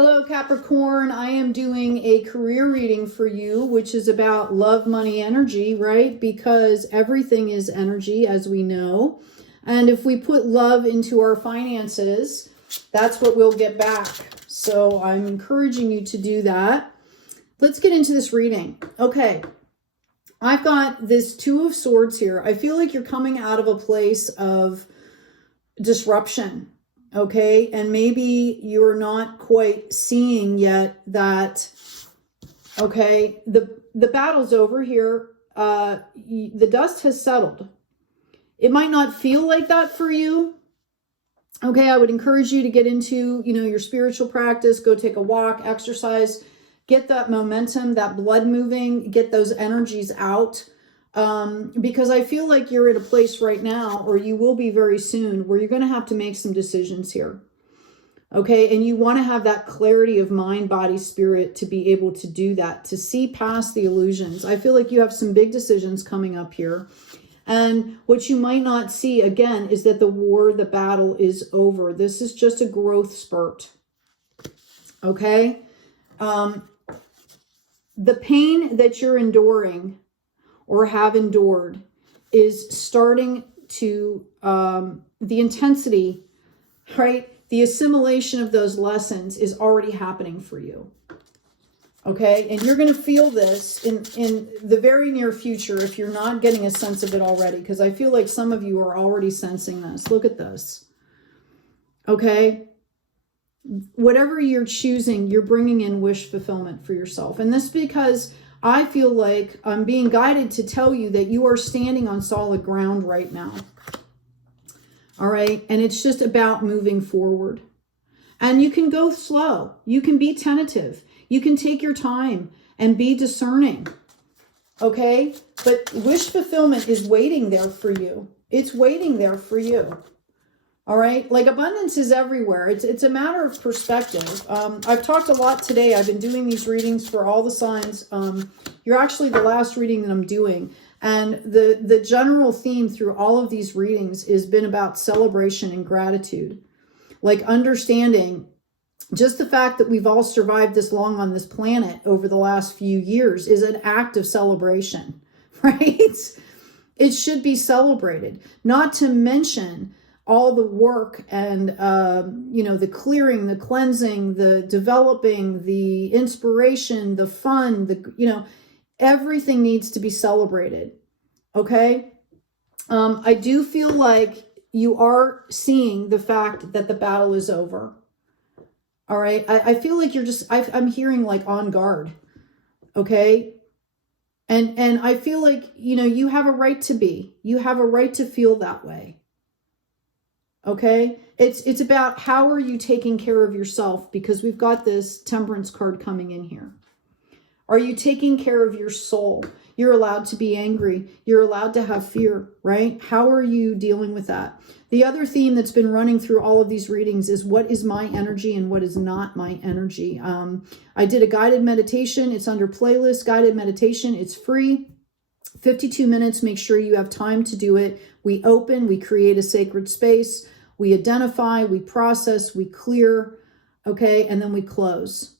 Hello, Capricorn. I am doing a career reading for you, which is about love, money, energy, right? Because everything is energy, as we know. And if we put love into our finances, that's what we'll get back. So I'm encouraging you to do that. Let's get into this reading. Okay. I've got this Two of Swords here. I feel like you're coming out of a place of disruption. Okay, and maybe you're not quite seeing yet that, okay, the battle's over here. The dust has settled. It might not feel like that for you. Okay, I would encourage you to get into, your spiritual practice, go take a walk, exercise, get that momentum, that blood moving, get those energies out. Because I feel like you're at a place right now, or you will be very soon, where you're going to have to make some decisions here. Okay. And you want to have that clarity of mind, body, spirit to be able to do that, to see past the illusions. I feel like you have some big decisions coming up here. And what you might not see again is that the war, the battle is over. This is just a growth spurt. Okay. The pain that you're enduring or have endured is starting to, the intensity, right? The assimilation of those lessons is already happening for you. Okay. And you're going to feel this in the very near future if you're not getting a sense of it already, because I feel like some of you are already sensing this. Look at this. Okay. Whatever you're choosing, you're bringing in wish fulfillment for yourself. And this because I feel like I'm being guided to tell you that you are standing on solid ground right now. All right. And it's just about moving forward. And you can go slow. You can be tentative. You can take your time and be discerning. Okay. But wish fulfillment is waiting there for you. It's waiting there for you. All right. Like abundance is everywhere. It's a matter of perspective. I've talked a lot today. I've been doing these readings for all the signs. You're actually the last reading that I'm doing. And the general theme through all of these readings has been about celebration and gratitude. Like understanding just the fact that we've all survived this long on this planet over the last few years is an act of celebration, right? It should be celebrated. Not to mention all the work and, the clearing, the cleansing, the developing, the inspiration, the fun, everything needs to be celebrated. Okay. I do feel like you are seeing the fact that the battle is over. All right. I feel like you're I'm hearing like on guard. Okay. And I feel like, you have a right to be, you have a right to feel that way. Okay, it's about how are you taking care of yourself, because we've got this Temperance card coming in here. Are you taking care of your soul? You're allowed to be angry. You're allowed to have fear, right? How are you dealing with that? The other theme that's been running through all of these readings is what is my energy and what is not my energy. I did a guided meditation. It's under playlist, guided meditation. It's free. 52 minutes. Make sure you have time to do it. We open, we create a sacred space. We identify, we process, we clear, okay, and then we close.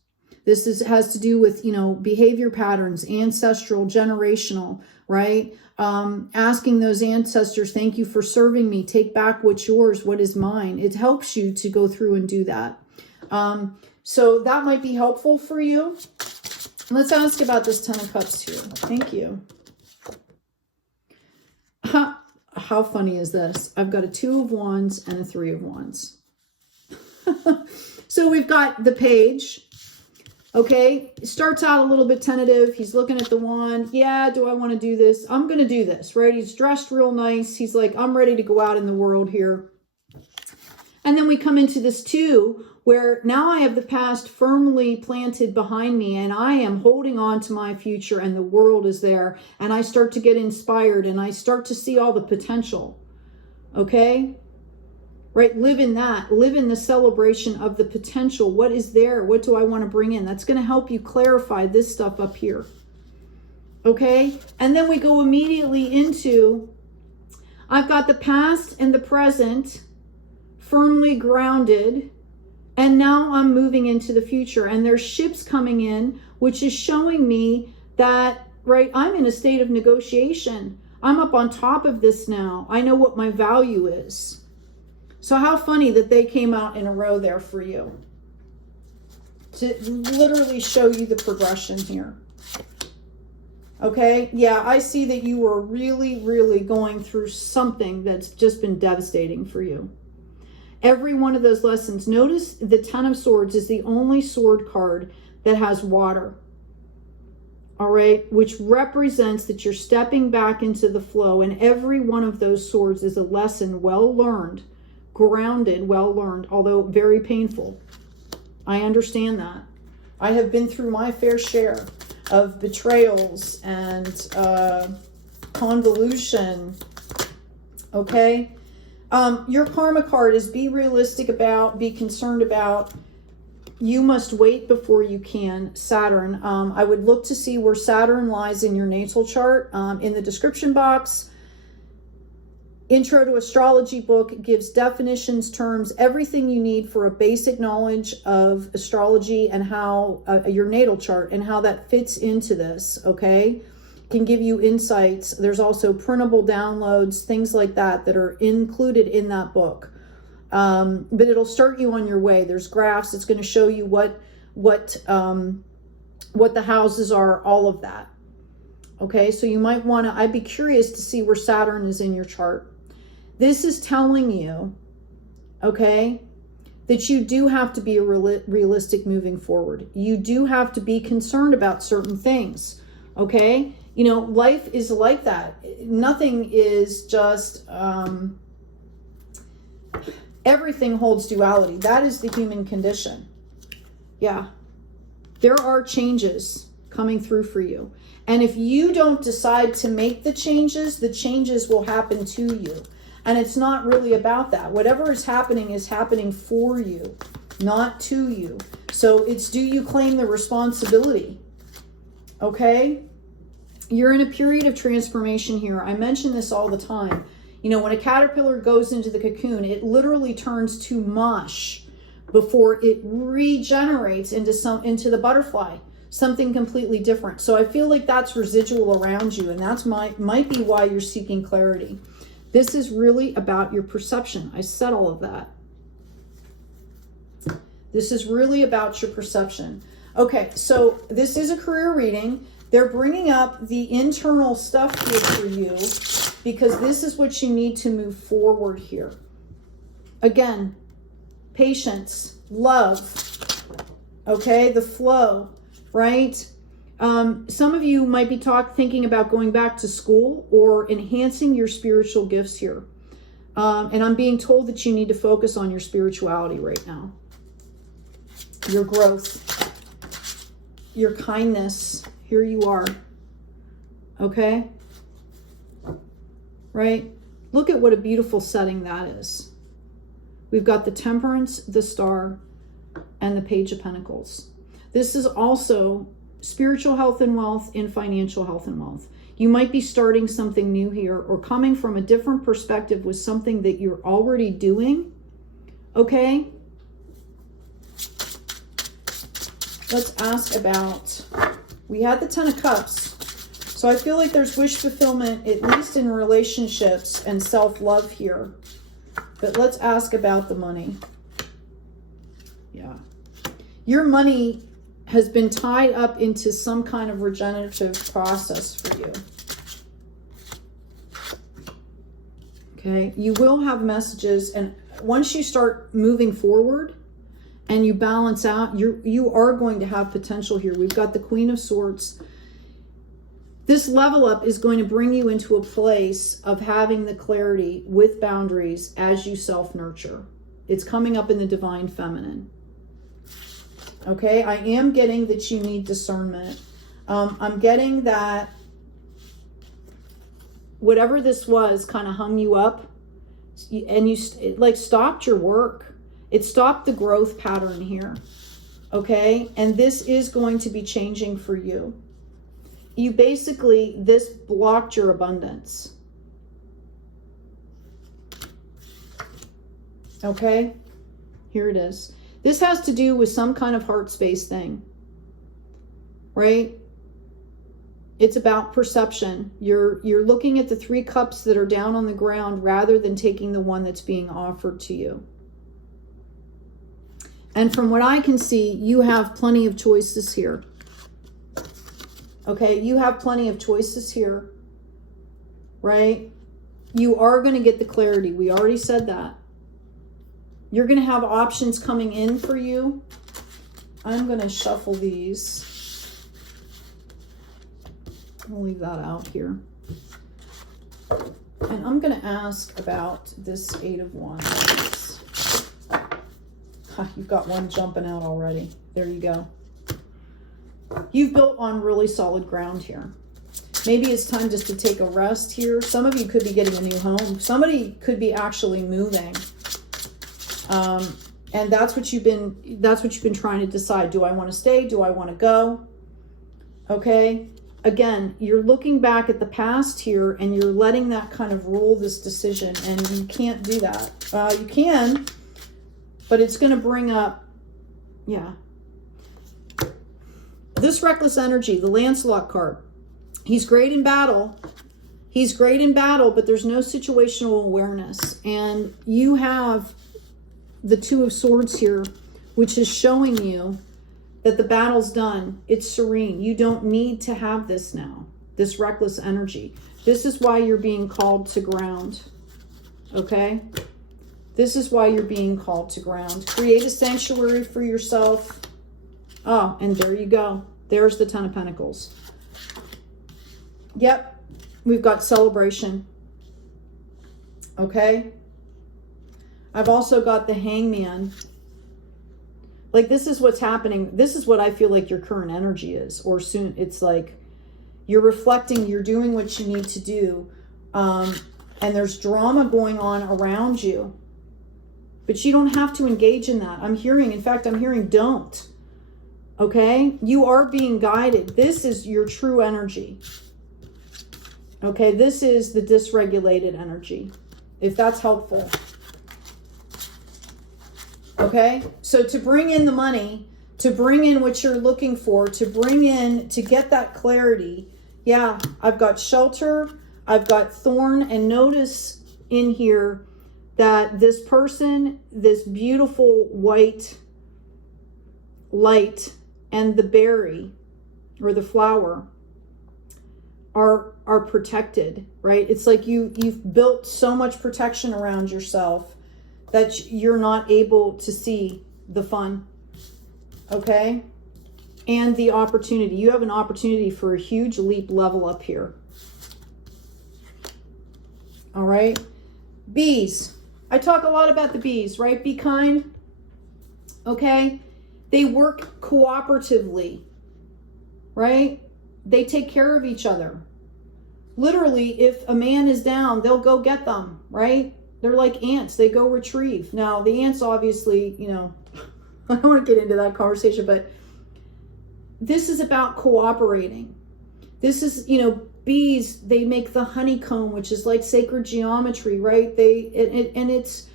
This has to do with, behavior patterns, ancestral, generational, right? Asking those ancestors, thank you for serving me. Take back what's yours, what is mine. It helps you to go through and do that. So that might be helpful for you. Let's ask about this Ten of Cups here. Thank you. How funny is this? I've got a Two of Wands and a Three of Wands. So we've got the Page. Okay. Starts out a little bit tentative. He's looking at the wand. Yeah. Do I want to do this? I'm going to do this, right? He's dressed real nice. He's like, I'm ready to go out in the world here. And then we come into this Two, where now I have the past firmly planted behind me and I am holding on to my future and the world is there. And I start to get inspired and I start to see all the potential. Okay. Right? Live in that. Live in the celebration of the potential. What is there? What do I want to bring in? That's going to help you clarify this stuff up here. Okay. And then we go immediately into, I've got the past and the present firmly grounded, And now I'm moving into the future, and there's ships coming in, which is showing me that, right, I'm in a state of negotiation. I'm up on top of this now. I know what my value is. So how funny that they came out in a row there for you, to literally show you the progression here. Okay, yeah, I see that you were really, really going through something that's just been devastating for you. Every one of those lessons, notice the Ten of Swords is the only sword card that has water. All right, which represents that you're stepping back into the flow, and every one of those swords is a lesson well learned, grounded, well learned, although very painful. I understand that. I have been through my fair share of betrayals and convolution. Okay. Your karma card is be realistic about, be concerned about. You must wait before you can. Saturn. I would look to see where Saturn lies in your natal chart. In the description box, Intro to Astrology book gives definitions, terms, everything you need for a basic knowledge of astrology and how your natal chart and how that fits into this, okay? Can give you insights. There's also printable downloads, things like that that are included in that book. But it'll start you on your way. There's graphs. It's going to show you what the houses are, all of that. Okay, so you might want to, I'd be curious to see where Saturn is in your chart. This is telling you, okay, that you do have to be realistic moving forward. You do have to be concerned about certain things, okay? You know, life is like that. Nothing is just, everything holds duality. That is the human condition. Yeah. There are changes coming through for you. And if you don't decide to make the changes will happen to you. And it's not really about that. Whatever is happening for you, not to you. So it's, do you claim the responsibility? Okay? You're in a period of transformation here. I mention this all the time. You know, when a caterpillar goes into the cocoon, it literally turns to mush before it regenerates into the butterfly, something completely different. So I feel like that's residual around you, and that's might be why you're seeking clarity. This is really about your perception. I said all of that. This is really about your perception. Okay, so this is a career reading. They're bringing up the internal stuff here for you because this is what you need to move forward here. Again, patience, love, okay, the flow, right? Some of you might be thinking about going back to school or enhancing your spiritual gifts here. And I'm being told that you need to focus on your spirituality right now. Your growth, your kindness. Here you are. Okay? Right? Look at what a beautiful setting that is. We've got the Temperance, the Star, and the Page of Pentacles. This is also spiritual health and wealth and financial health and wealth. You might be starting something new here or coming from a different perspective with something that you're already doing. Okay? Let's ask about, we had the Ten of Cups. So I feel like there's wish fulfillment, at least in relationships and self-love here. But let's ask about the money. Yeah. Your money has been tied up into some kind of regenerative process for you. Okay. You will have messages, and once you start moving forward and you balance out, you are going to have potential here. We've got the Queen of Swords. This level up is going to bring you into a place of having the clarity with boundaries as you self-nurture. It's coming up in the Divine Feminine. Okay, I am getting that you need discernment. I'm getting that whatever this was kind of hung you up, and it like stopped your work. It stopped the growth pattern here. Okay, and this is going to be changing for you. You basically, this blocked your abundance. Okay, here it is. This has to do with some kind of heart space thing, right? It's about perception. You're looking at the 3 cups that are down on the ground rather than taking the one that's being offered to you. And from what I can see, you have plenty of choices here. Okay, you have plenty of choices here, right? You are going to get the clarity. We already said that. You're going to have options coming in for you. I'm going to shuffle these. I'll leave that out here. And I'm going to ask about this 8 of Wands. You've got one jumping out already. There you go. You've built on really solid ground here. Maybe it's time just to take a rest here. Some of you could be getting a new home. Somebody could be actually moving. And that's what you've been trying to decide. Do I want to stay? Do I want to go? Okay. Again, you're looking back at the past here and you're letting that kind of rule this decision, and you can't do that. You can, but it's going to bring up, yeah. This reckless energy, the Lancelot card. He's great in battle. He's great in battle, but there's no situational awareness. And you have the 2 of Swords here, which is showing you that the battle's done. It's serene. You don't need to have this now, this reckless energy. This is why you're being called to ground. Okay? This is why you're being called to ground. Create a sanctuary for yourself. Oh, and there you go. There's the 10 of Pentacles. Yep. We've got celebration. Okay? I've also got the Hangman. Like, this is what's happening. This is what I feel like your current energy is. Or soon, it's like you're reflecting, you're doing what you need to do. And there's drama going on around you. But you don't have to engage in that. I'm hearing don't. Okay? You are being guided. This is your true energy. Okay? This is the dysregulated energy. If that's helpful. Okay? So to bring in the money, to bring in what you're looking for, to get that clarity. Yeah, I've got shelter. I've got thorn. And notice in here that this person, this beautiful white light and the berry or the flower are protected, right? It's like you've built so much protection around yourself that you're not able to see the fun. Okay? And the opportunity. You have an opportunity for a huge leap level up here. All right? Bees. I talk a lot about the bees, right? Be kind. Okay? They work cooperatively, right? They take care of each other. Literally, if a man is down, they'll go get them, right? They're like ants. They go retrieve. Now, the ants obviously, I don't want to get into that conversation, but this is about cooperating. This is, bees, they make the honeycomb, which is like sacred geometry, right? And it's,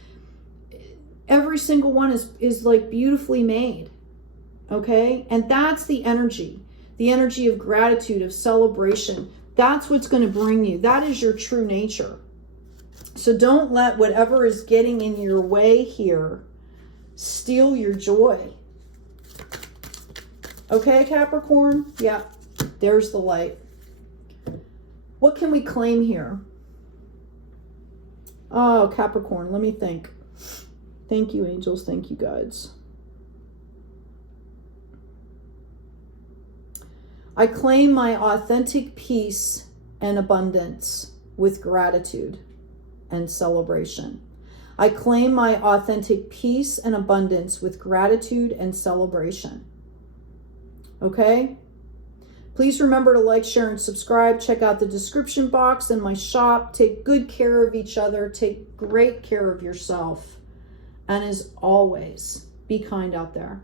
every single one is like beautifully made. Okay? And that's the energy of gratitude, of celebration. That's what's going to bring you. That is your true nature. So don't let whatever is getting in your way here steal your joy. Okay, Capricorn? Yeah, there's the light. What can we claim here? Oh, Capricorn, let me think. Thank you, angels. Thank you, guides. I claim my authentic peace and abundance with gratitude and celebration. I claim my authentic peace and abundance with gratitude and celebration. Okay? Please remember to like, share, and subscribe. Check out the description box and my shop. Take good care of each other. Take great care of yourself. And as always, be kind out there.